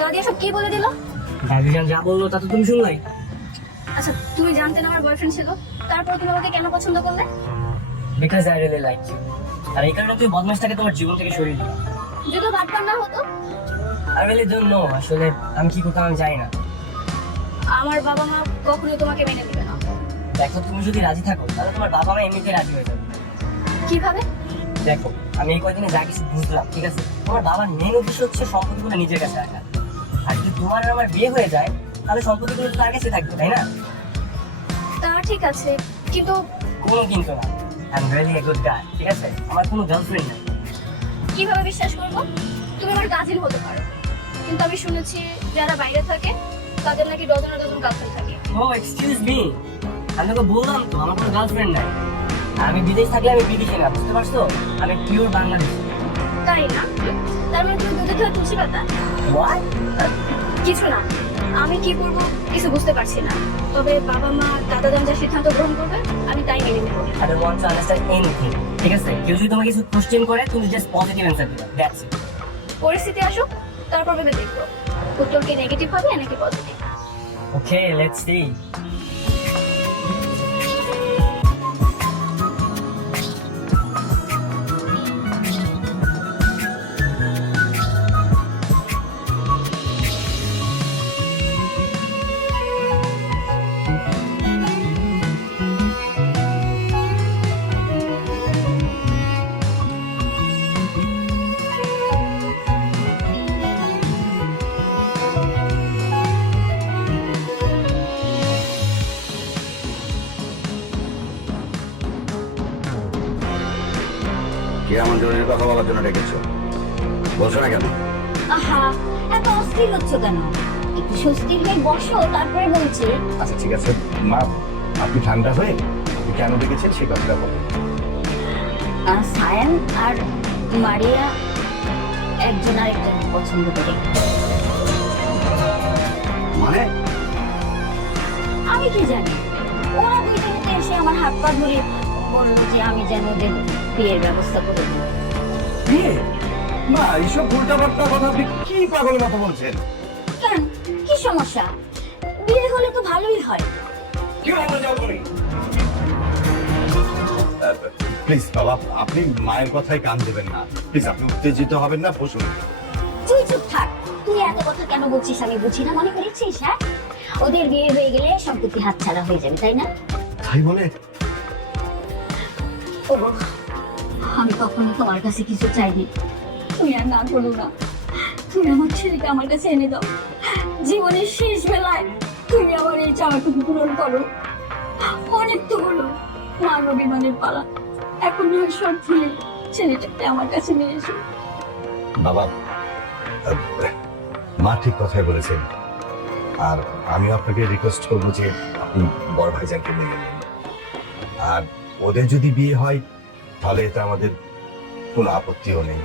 দাদি এসব কি বলে দিল? ভাবিজান যা বললো তা তো তুমি শুনলাই। আচ্ছা, তুমি জানতে না আমার বয়ফ্রেন্ড ছিল, তারপর তুমি আমাকে কেন পছন্দ করলে? Because I really like you. আর এই কারণে তুই বদমাশটাকে তোমার জীবন থেকে সরিয়ে দিবি। যদি বাটপার না হতো? আই রিয়েলি ডোন্ট নো, আসলে আমি কি করতাম আমি জানি না। আমার বাবা মা কখনোই তোমাকে মেনে নেবে না। দেখো, তুমি যদি রাজি থাকো তাহলে তোমার বাবা মা এমনিতে রাজি হয়ে যাবে। কিভাবে? দেখো, আমি এই কয়দিনে যা কিছু বুঝলাম, ঠিক আছে, তোমার বাবার মেন উদ্দেশ্য হচ্ছে সম্পত্তিগুলো নিজের কাছে রাখা। আর যদি তোমার আর আমার বিয়ে হয়ে যায় তাহলে সম্পত্তিগুলো তো তার কাছে থাকবে, তাই না? তা ঠিক আছে, কিন্তু কোনো কিন্তু না। I am really a good guy, ঠিক আছে? আমার কোনো গার্লফ্রেন্ড নেই। কিভাবে বিশ্বাস করবো? তুমি আমার কাজিন হতে পারো, কিন্তু আমি শুনেছি যারা বাইরে থাকে তাদের নাকি ডজন ডজন গার্লফ্রেন্ড থাকে। ও এক্সকিউজ মি, আমি তোকে বললাম তো আমার কোনো গার্লফ্রেন্ড নাই। আর আমি বিদেশ থাকলে আমি বিদেশি না, বুঝতে পারছো? আমি পিওর বাংলাদেশ। তাই না? তার মানে তুমি দুধে ধোয়া তুলসী পাতা? হোয়াট? কিছু না, আমি কি করবো কিছু বুঝতে পারছি না। তবে বাবা মা দাদা দান যা সিদ্ধান্ত গ্রহণ করবে আমি তাই মেনে নেবো। I don't want to understand anything, ঠিক আছে? কেউ যদি তোমাকে কিছু কোশ্চেন করে তুমি জাস্ট পজিটিভ অ্যান্সার দিবে, দ্যাটস ইট। পরিস্থিতি আসুক, তারপর ভেবে দেখবো উত্তর কি নেগেটিভ হবে নাকি পজিটিভ। Okay, let's see. কে এমন জরুরি কথা বলার জন্য ডেকেছো? বলছো না কেন? আহা, এত অস্থির হচ্ছ কেন? একটু স্বস্তির হয়ে বসো, তারপরে বলছি। আচ্ছা ঠিক আছে মা, আপনি ঠান্ডা হয়ে আপনি কেন ডেকেছেন সেই কথাটা বলেন। সায়ান আর মারিয়া একজন আরেকজনকে পছন্দ করে। মানে? আমি কি জানি, ওরা দুইজনে তো এসে আমার হাত পা ধরে বললো যে আমি যেন ওদের বিয়ের ব্যবস্থা করে দিই। বিয়ে? মা, এইসব উল্টাপাল্টা কথা আপনি কি পাগলের মতো বলছেন? কেন, কি সমস্যা? বিয়ে হলে তো ভালোই হয়। প্লিজ বাবা, আপনি মায়ের কথায় কান দেবেন না। প্লিজ আপনি উত্তেজিত হবেন না, বসুন। তুই চুপ থাক। তুই এত কথা কেন বলছিস আমি বুঝি না, মনে করেছিস? হ্যাঁ, ওদের বিয়ে হয়ে গেলে সম্পত্তি হাতছাড়া হয়ে যাবে, তাই না? তাই বলে? ও, আমি কখনো তোমার কাছে কিছু চাইনি, তুমি আর না করো না। তুমি আমার ছেলেকে আমার কাছে এনে দাও। জীবনের শেষ বেলায় তুমি আমার এই চাওয়াটুকু পূরণ করো। অনেক তো হলো মান অভিমানের পালা, এখন নয় সব ভুলে ছেলেটাকে আমার কাছে নিয়ে এসো। বাবা, মা ঠিক কথাই বলেছেন। আর আমিও আপনাকে রিকোয়েস্ট করবো যে আপনি বড় ভাইজানকে নিয়ে নেন। আর ওদের যদি বিয়ে হয় তাহলে এতে আমাদের কোনো আপত্তিও নেই।